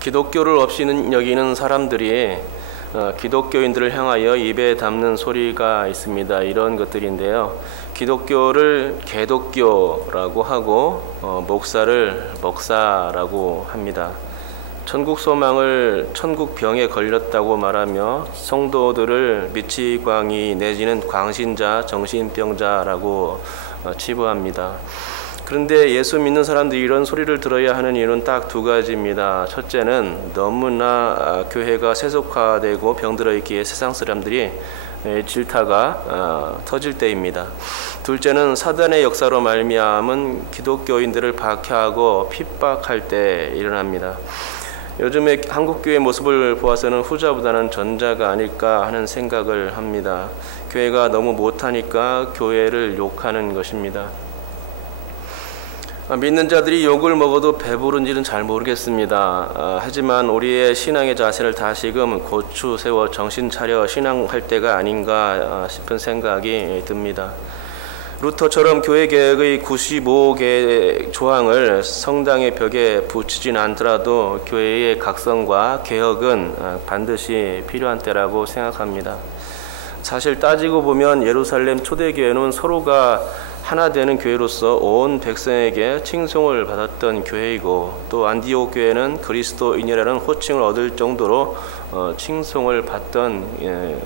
기독교를 없이는 여기는 사람들이 기독교인들을 향하여 입에 담는 소리가 있습니다. 이런 것들인데요. 기독교를 개독교라고 하고 목사를 먹사라고 합니다. 천국 소망을 천국병에 걸렸다고 말하며 성도들을 미치광이 내지는 광신자, 정신병자라고 치부합니다. 그런데 예수 믿는 사람들이 이런 소리를 들어야 하는 이유는 딱 두 가지입니다. 첫째는 너무나 교회가 세속화되고 병들어 있기에 세상 사람들이 질타가 터질 때입니다. 둘째는 사단의 역사로 말미암은 기독교인들을 박해하고 핍박할 때 일어납니다. 요즘에 한국교회 모습을 보아서는 후자보다는 전자가 아닐까 하는 생각을 합니다. 교회가 너무 못하니까 교회를 욕하는 것입니다. 믿는 자들이 욕을 먹어도 배부른지는 잘 모르겠습니다. 하지만 우리의 신앙의 자세를 다시금 고추 세워 정신 차려 신앙할 때가 아닌가 싶은 생각이 듭니다. 루터처럼 교회 개혁의 95개 조항을 성당의 벽에 붙이진 않더라도 교회의 각성과 개혁은 반드시 필요한 때라고 생각합니다. 사실 따지고 보면 예루살렘 초대교회는 서로가 하나 되는 교회로서 온 백성에게 칭송을 받았던 교회이고, 또 안디옥 교회는 그리스도인이라는 호칭을 얻을 정도로 칭송을 받던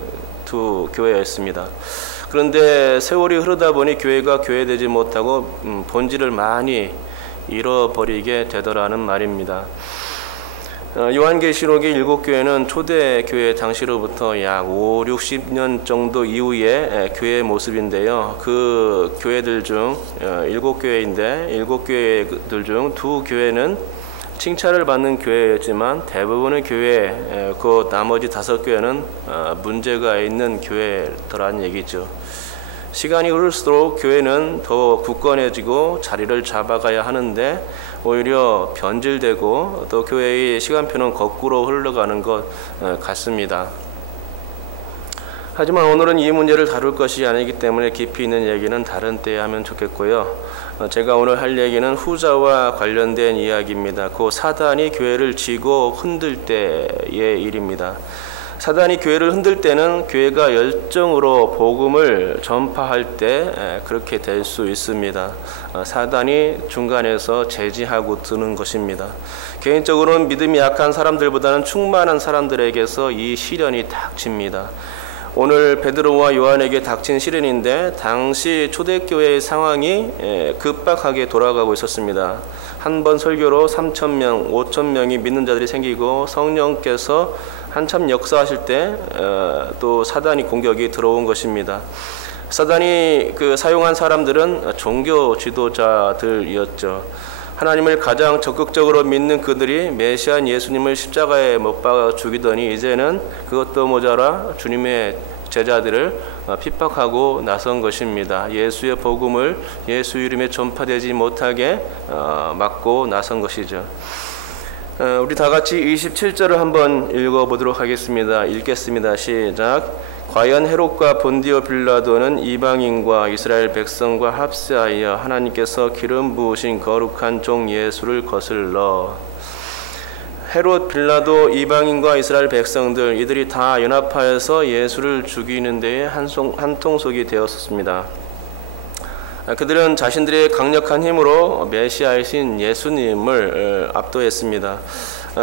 두 교회였습니다. 그런데 세월이 흐르다 보니 교회가 교회되지 못하고 본질을 많이 잃어버리게 되더라는 말입니다. 요한계시록의 7교회는 초대교회 당시로부터 약 50-60년 정도 이후의 교회의 모습인데요. 그 교회들 중 7교회인데 7교회들 중 2교회는 칭찬을 받는 교회였지만 대부분의 교회, 그 나머지 5교회는 문제가 있는 교회더라는 얘기죠. 시간이 흐를수록 교회는 더 굳건해지고 자리를 잡아가야 하는데 오히려 변질되고 또 교회의 시간표는 거꾸로 흘러가는 것 같습니다. 하지만 오늘은 이 문제를 다룰 것이 아니기 때문에 깊이 있는 얘기는 다른 때에 하면 좋겠고요. 제가 오늘 할 얘기는 후자와 관련된 이야기입니다. 그 사단이 교회를 쥐고 흔들 때의 일입니다. 사단이 교회를 흔들 때는 교회가 열정으로 복음을 전파할 때 그렇게 될 수 있습니다. 사단이 중간에서 제지하고 드는 것입니다. 개인적으로는 믿음이 약한 사람들보다는 충만한 사람들에게서 이 시련이 닥칩니다. 오늘 베드로와 요한에게 닥친 시련인데 당시 초대교회의 상황이 급박하게 돌아가고 있었습니다. 한 번 설교로 3,000명, 5,000명이 믿는 자들이 생기고 성령께서 한참 역사하실 때 또 사단이 공격이 들어온 것입니다. 사단이 사용한 사람들은 종교 지도자들이었죠. 하나님을 가장 적극적으로 믿는 그들이 메시안 예수님을 십자가에 못 박아 죽이더니 이제는 그것도 모자라 주님의 제자들을 핍박하고 나선 것입니다. 예수의 복음을 예수 이름에 전파되지 못하게 막고 나선 것이죠. 우리 다 같이 27절을 한번 읽어보도록 하겠습니다. 읽겠습니다. 시작. 과연 헤롯과 본디오 빌라도는 이방인과 이스라엘 백성과 합세하여 하나님께서 기름 부으신 거룩한 종 예수를 거슬러. 헤롯, 빌라도, 이방인과 이스라엘 백성들, 이들이 다 연합하여서 예수를 죽이는 데에 한통속이 되었습니다. 그들은 자신들의 강력한 힘으로 메시아이신 예수님을 압도했습니다.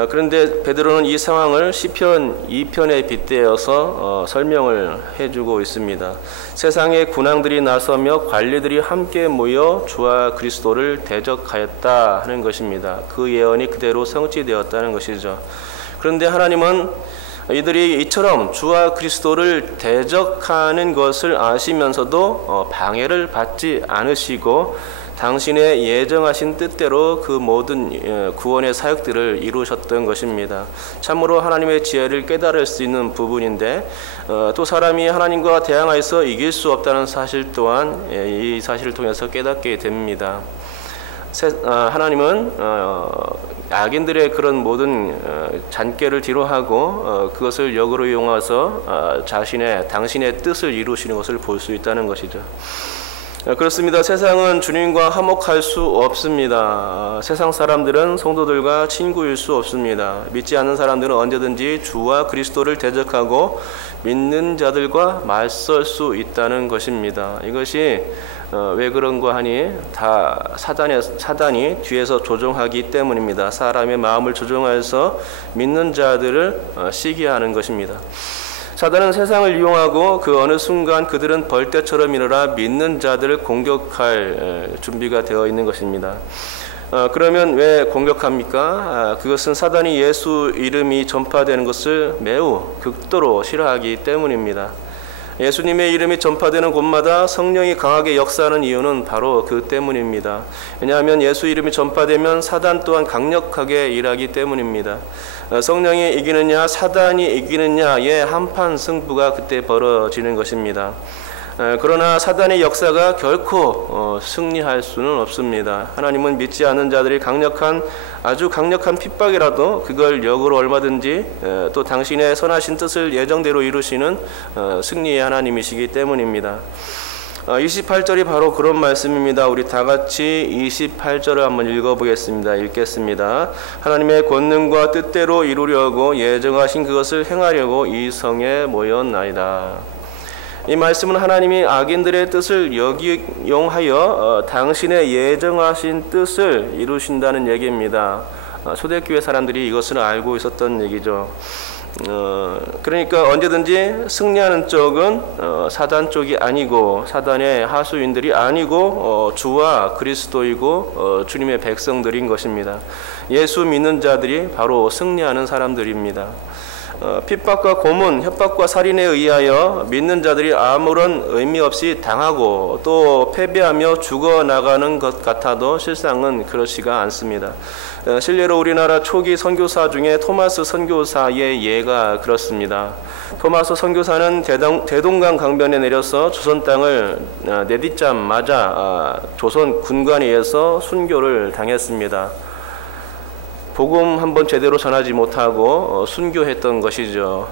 그런데 베드로는 이 상황을 시편 2편에 빗대어서 설명을 해주고 있습니다. 세상의 군왕들이 나서며 관리들이 함께 모여 주와 그리스도를 대적하였다 하는 것입니다. 그 예언이 그대로 성취되었다는 것이죠. 그런데 하나님은 이들이 이처럼 주와 그리스도를 대적하는 것을 아시면서도 방해를 받지 않으시고 당신의 예정하신 뜻대로 그 모든 구원의 사역들을 이루셨던 것입니다. 참으로 하나님의 지혜를 깨달을 수 있는 부분인데 또 사람이 하나님과 대항하여서 이길 수 없다는 사실 또한 이 사실을 통해서 깨닫게 됩니다. 하나님은 악인들의 그런 모든 잔꾀를 뒤로하고 그것을 역으로 이용해서 당신의 뜻을 이루시는 것을 볼 수 있다는 것이죠. 그렇습니다. 세상은 주님과 화목할 수 없습니다. 세상 사람들은 성도들과 친구일 수 없습니다. 믿지 않는 사람들은 언제든지 주와 그리스도를 대적하고 믿는 자들과 맞설 수 있다는 것입니다. 이것이 왜 그런가 하니 다 사단이 뒤에서 조종하기 때문입니다. 사람의 마음을 조종하여서 믿는 자들을 시기하는 것입니다. 사단은 세상을 이용하고 그 어느 순간 그들은 벌떼처럼 일어나 믿는 자들을 공격할 준비가 되어 있는 것입니다. 그러면 왜 공격합니까? 그것은 사단이 예수 이름이 전파되는 것을 매우 극도로 싫어하기 때문입니다. 예수님의 이름이 전파되는 곳마다 성령이 강하게 역사하는 이유는 바로 그 때문입니다. 왜냐하면 예수 이름이 전파되면 사단 또한 강력하게 일하기 때문입니다. 성령이 이기느냐 사단이 이기느냐의 한판 승부가 그때 벌어지는 것입니다. 그러나 사단의 역사가 결코 승리할 수는 없습니다. 하나님은 믿지 않는 자들이 아주 강력한 핍박이라도 그걸 역으로 얼마든지 또 당신의 선하신 뜻을 예정대로 이루시는 승리의 하나님이시기 때문입니다. 28절이 바로 그런 말씀입니다. 우리 다 같이 28절을 한번 읽어보겠습니다. 읽겠습니다. 하나님의 권능과 뜻대로 이루려고 예정하신 그것을 행하려고 이 성에 모였나이다. 이 말씀은 하나님이 악인들의 뜻을 역이용하여 당신의 예정하신 뜻을 이루신다는 얘기입니다. 초대교회 사람들이 이것을 알고 있었던 얘기죠. 그러니까 언제든지 승리하는 쪽은 사단 쪽이 아니고 사단의 하수인들이 아니고 주와 그리스도이고 주님의 백성들인 것입니다. 예수 믿는 자들이 바로 승리하는 사람들입니다. 핍박과 고문, 협박과 살인에 의하여 믿는 자들이 아무런 의미 없이 당하고 또 패배하며 죽어나가는 것 같아도 실상은 그렇지가 않습니다. 실례로 우리나라 초기 선교사 중에 토마스 선교사의 예가 그렇습니다. 토마스 선교사는 대동강 강변에 내려서 조선 땅을 내딛자마자 조선 군관에 의해서 순교를 당했습니다. 복음 한번 제대로 전하지 못하고 순교했던 것이죠.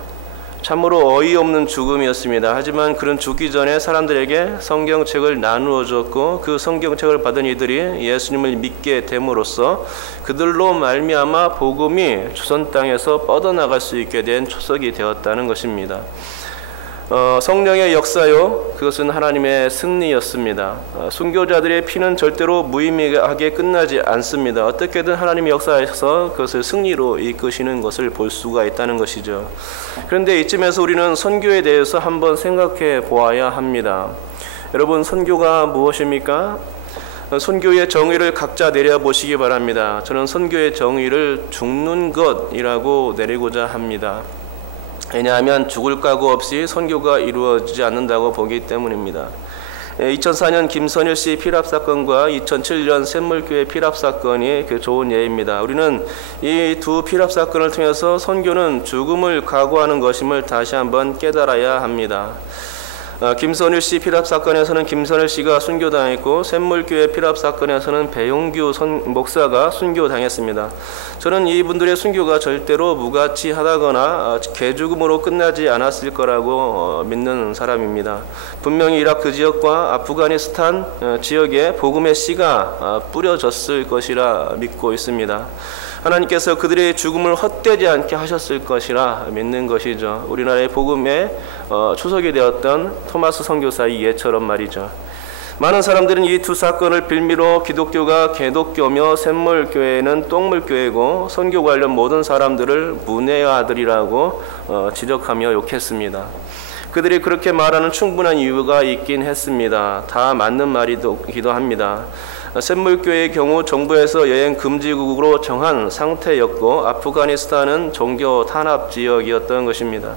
참으로 어이없는 죽음이었습니다. 하지만 그는 죽기 전에 사람들에게 성경책을 나누어 줬고 그 성경책을 받은 이들이 예수님을 믿게 됨으로써 그들로 말미암아 복음이 조선 땅에서 뻗어나갈 수 있게 된 초석이 되었다는 것입니다. 성령의 역사요, 그것은 하나님의 승리였습니다. 순교자들의 피는 절대로 무의미하게 끝나지 않습니다. 어떻게든 하나님의 역사에서 그것을 승리로 이끄시는 것을 볼 수가 있다는 것이죠. 그런데 이쯤에서 우리는 선교에 대해서 한번 생각해 보아야 합니다. 여러분, 선교가 무엇입니까? 선교의 정의를 각자 내려보시기 바랍니다. 저는 선교의 정의를 죽는 것이라고 내리고자 합니다. 왜냐하면 죽을 각오 없이 선교가 이루어지지 않는다고 보기 때문입니다. 2004년 김선일 씨 피랍 사건과 2007년 샘물교회 피랍 사건이 그 좋은 예입니다. 우리는 이 두 피랍 사건을 통해서 선교는 죽음을 각오하는 것임을 다시 한번 깨달아야 합니다. 김선일 씨 피랍 사건에서는 김선일 씨가 순교당했고 샘물교회 피랍 사건에서는 배용규 목사가 순교당했습니다. 저는 이분들의 순교가 절대로 무가치하다거나 개죽음으로 끝나지 않았을 거라고 믿는 사람입니다. 분명히 이라크 지역과 아프가니스탄 지역에 복음의 씨가 뿌려졌을 것이라 믿고 있습니다. 하나님께서 그들의 죽음을 헛되지 않게 하셨을 것이라 믿는 것이죠. 우리나라의 복음의 초석이 되었던 토마스 선교사의 예처럼 말이죠. 많은 사람들은 이 두 사건을 빌미로 기독교가 개독교며 샘물교회는 똥물교회고 선교 관련 모든 사람들을 문의 아들이라고 지적하며 욕했습니다. 그들이 그렇게 말하는 충분한 이유가 있긴 했습니다. 다 맞는 말이기도 합니다. 샘물교회의 경우 정부에서 여행 금지국으로 정한 상태였고 아프가니스탄은 종교 탄압 지역이었던 것입니다.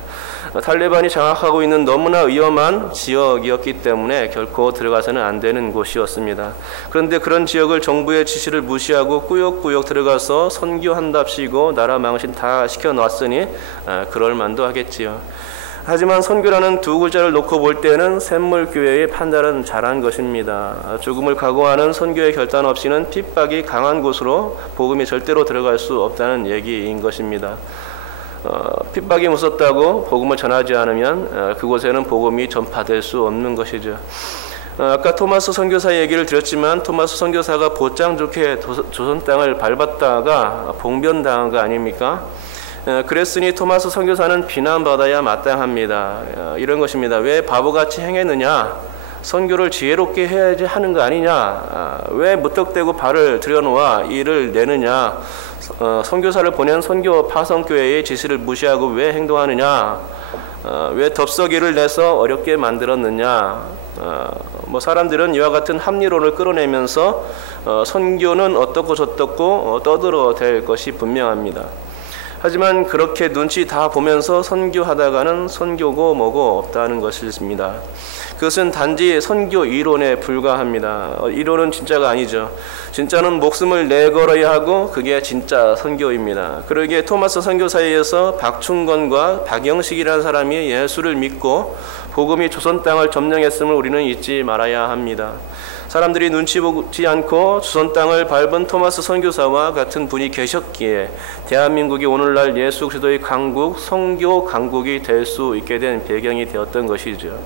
탈레반이 장악하고 있는 너무나 위험한 지역이었기 때문에 결코 들어가서는 안 되는 곳이었습니다. 그런데 그런 지역을 정부의 지시를 무시하고 꾸역꾸역 들어가서 선교한답시고 나라 망신 다 시켜놨으니 그럴 만도 하겠지요. 하지만 선교라는 두 글자를 놓고 볼 때는 샘물교회의 판단은 잘한 것입니다. 죽음을 각오하는 선교의 결단 없이는 핍박이 강한 곳으로 복음이 절대로 들어갈 수 없다는 얘기인 것입니다. 핍박이 무섭다고 복음을 전하지 않으면 그곳에는 복음이 전파될 수 없는 것이죠. 아까 토마스 선교사 얘기를 드렸지만 토마스 선교사가 보장 좋게 조선 땅을 밟았다가 봉변당한 거 아닙니까? 그랬으니 토마스 선교사는 비난받아야 마땅합니다. 이런 것입니다. 왜 바보같이 행했느냐? 선교를 지혜롭게 해야지 하는 거 아니냐? 왜 무턱대고 발을 들여놓아 일을 내느냐? 선교사를 보낸 선교 파송교회의 지시를 무시하고 왜 행동하느냐? 왜 덥석이를 내서 어렵게 만들었느냐? 사람들은 이와 같은 합리론을 끌어내면서 선교는 어떻고 저떻고 떠들어댈 것이 분명합니다. 하지만 그렇게 눈치 다 보면서 선교하다가는 선교고 뭐고 없다는 것입니다. 그것은 단지 선교 이론에 불과합니다. 이론은 진짜가 아니죠. 진짜는 목숨을 내걸어야 하고 그게 진짜 선교입니다. 그러기에 토마스 선교사에 의해서 박충건과 박영식이라는 사람이 예수를 믿고 복음이 조선 땅을 점령했음을 우리는 잊지 말아야 합니다. 사람들이 눈치 보지 않고 조선 땅을 밟은 토마스 선교사와 같은 분이 계셨기에 대한민국이 오늘날 예수 그리스도의 강국, 선교 강국이 될 수 있게 된 배경이 되었던 것이죠.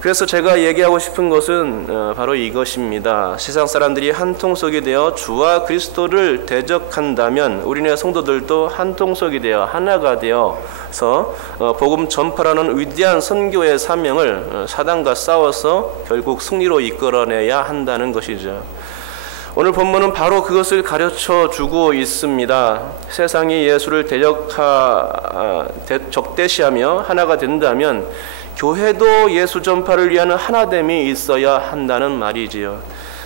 그래서 제가 얘기하고 싶은 것은 바로 이것입니다. 세상 사람들이 한통속이 되어 주와 그리스도를 대적한다면 우리네 성도들도 한통속이 되어 하나가 되어서 복음 전파라는 위대한 선교의 사명을 사단과 싸워서 결국 승리로 이끌어내야 한다는 것이죠. 오늘 본문은 바로 그것을 가르쳐 주고 있습니다. 세상이 예수를 적대시하며 하나가 된다면 교회도 예수 전파를 위한 하나됨이 있어야 한다는 말이지요.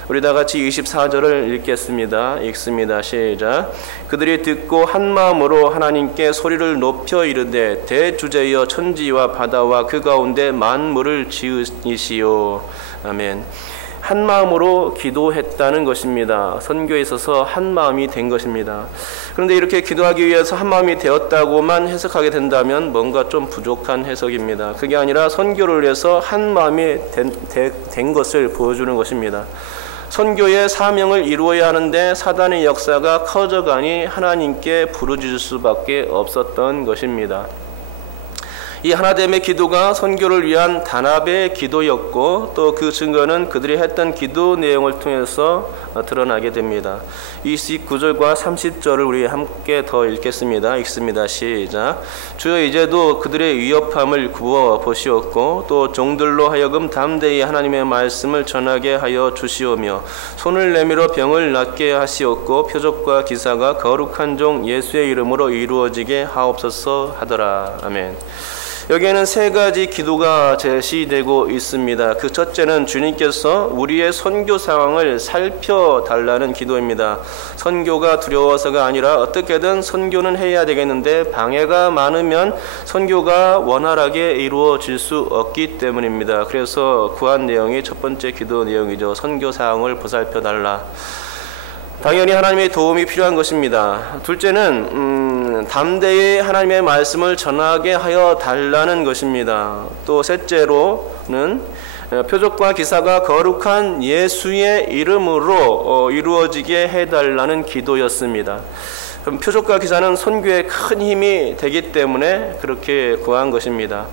우리 다 같이 24절을 읽겠습니다. 읽습니다. 시작. 그들이 듣고 한 마음으로 하나님께 소리를 높여 이르되 대주제여 천지와 바다와 그 가운데 만물을 지으시오. 아멘. 한 마음으로 기도했다는 것입니다. 선교에 있어서 한 마음이 된 것입니다. 그런데 이렇게 기도하기 위해서 한 마음이 되었다고만 해석하게 된다면 뭔가 좀 부족한 해석입니다. 그게 아니라 선교를 위해서 한 마음이 된 것을 보여주는 것입니다. 선교의 사명을 이루어야 하는데 사단의 역사가 커져가니 하나님께 부르짖을 수밖에 없었던 것입니다. 이 하나됨의 기도가 선교를 위한 단합의 기도였고 또 그 증거는 그들이 했던 기도 내용을 통해서 드러나게 됩니다. 29절과 30절을 우리 함께 더 읽겠습니다. 읽습니다. 시작. 주여 이제도 그들의 위협함을 구워 보시옵고 또 종들로 하여금 담대히 하나님의 말씀을 전하게 하여 주시오며 손을 내밀어 병을 낫게 하시옵고 표적과 기사가 거룩한 종 예수의 이름으로 이루어지게 하옵소서 하더라. 아멘. 여기에는 세 가지 기도가 제시되고 있습니다. 그 첫째는 주님께서 우리의 선교 상황을 살펴달라는 기도입니다. 선교가 두려워서가 아니라 어떻게든 선교는 해야 되겠는데 방해가 많으면 선교가 원활하게 이루어질 수 없기 때문입니다. 그래서 구한 내용이 첫 번째 기도 내용이죠. 선교 상황을 보살펴달라. 당연히 하나님의 도움이 필요한 것입니다. 둘째는 담대히 하나님의 말씀을 전하게 하여 달라는 것입니다. 또 셋째로는 표적과 기사가 거룩한 예수의 이름으로 이루어지게 해달라는 기도였습니다. 그럼 표적과 기사는 선교에 큰 힘이 되기 때문에 그렇게 구한 것입니다.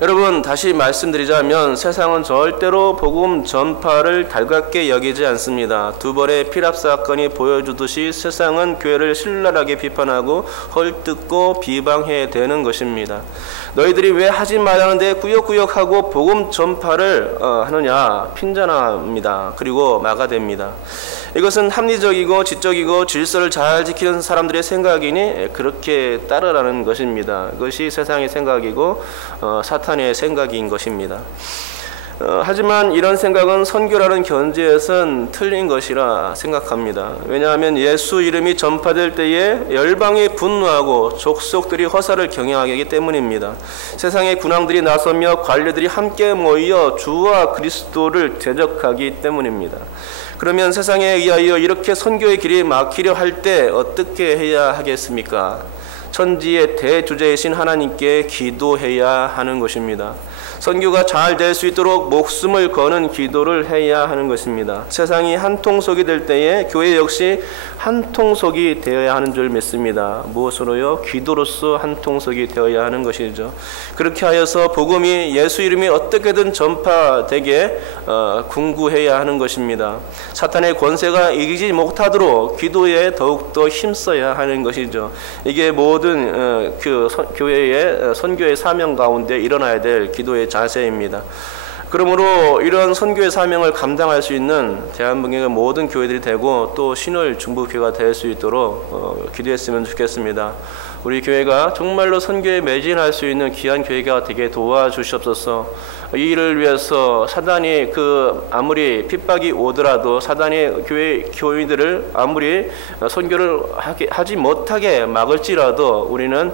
여러분, 다시 말씀드리자면 세상은 절대로 복음 전파를 달갑게 여기지 않습니다. 두 번의 피랍 사건이 보여주듯이 세상은 교회를 신랄하게 비판하고 헐뜯고 비방해야 되는 것입니다. 너희들이 왜 하지 말라는데 꾸역꾸역하고 복음 전파를 하느냐 핀잔합니다. 그리고 막아댑니다. 이것은 합리적이고 지적이고 질서를 잘 지키는 사람들의 생각이니 그렇게 따르라는 것입니다. 그것이 세상의 생각이고 사탄의 생각인 것입니다. 하지만 이런 생각은 선교라는 견지에선 틀린 것이라 생각합니다. 왜냐하면 예수 이름이 전파될 때에 열방이 분노하고 족속들이 허사를 경영하게 하기 때문입니다. 세상의 군왕들이 나서며 관료들이 함께 모여 주와 그리스도를 대적하기 때문입니다. 그러면 세상에 의하여 이렇게 선교의 길이 막히려 할 때 어떻게 해야 하겠습니까? 천지의 대주제이신 하나님께 기도해야 하는 것입니다. 선교가 잘 될 수 있도록 목숨을 거는 기도를 해야 하는 것입니다. 세상이 한통속이 될 때에 교회 역시 한통속이 되어야 하는 줄 믿습니다. 무엇으로요? 기도로서 한통속이 되어야 하는 것이죠. 그렇게 하여서 복음이 예수 이름이 어떻게든 전파되게 군구해야 하는 것입니다. 사탄의 권세가 이기지 못하도록 기도에 더욱더 힘써야 하는 것이죠. 이게 모든 교회의 선교의 사명 가운데 일어나야 될 기도의 자세입니다. 그러므로 이런 선교의 사명을 감당할 수 있는 대한민국의 모든 교회들이 되고 또 신월 중부교회가 될 수 있도록 기도했으면 좋겠습니다. 우리 교회가 정말로 선교에 매진할 수 있는 귀한 교회가 되게 도와주시옵소서. 이 일을 위해서 사단이 아무리 핍박이 오더라도 사단이 교인들을 아무리 선교를 하지 못하게 막을지라도 우리는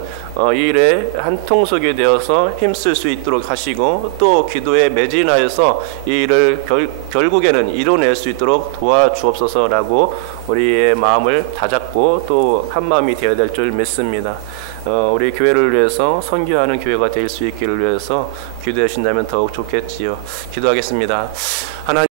이 일에 한통속이 되어서 힘쓸 수 있도록 하시고 또 기도에 매진하여서 이 일을 결국에는 이뤄낼 수 있도록 도와주옵소서라고 우리의 마음을 다잡고 또 한마음이 되어야 될 줄 믿습니다. 우리 교회를 위해서 선교하는 교회가 될 수 있기를 위해서 기도해 주신다면 더욱 좋겠지요. 기도하겠습니다. 하나님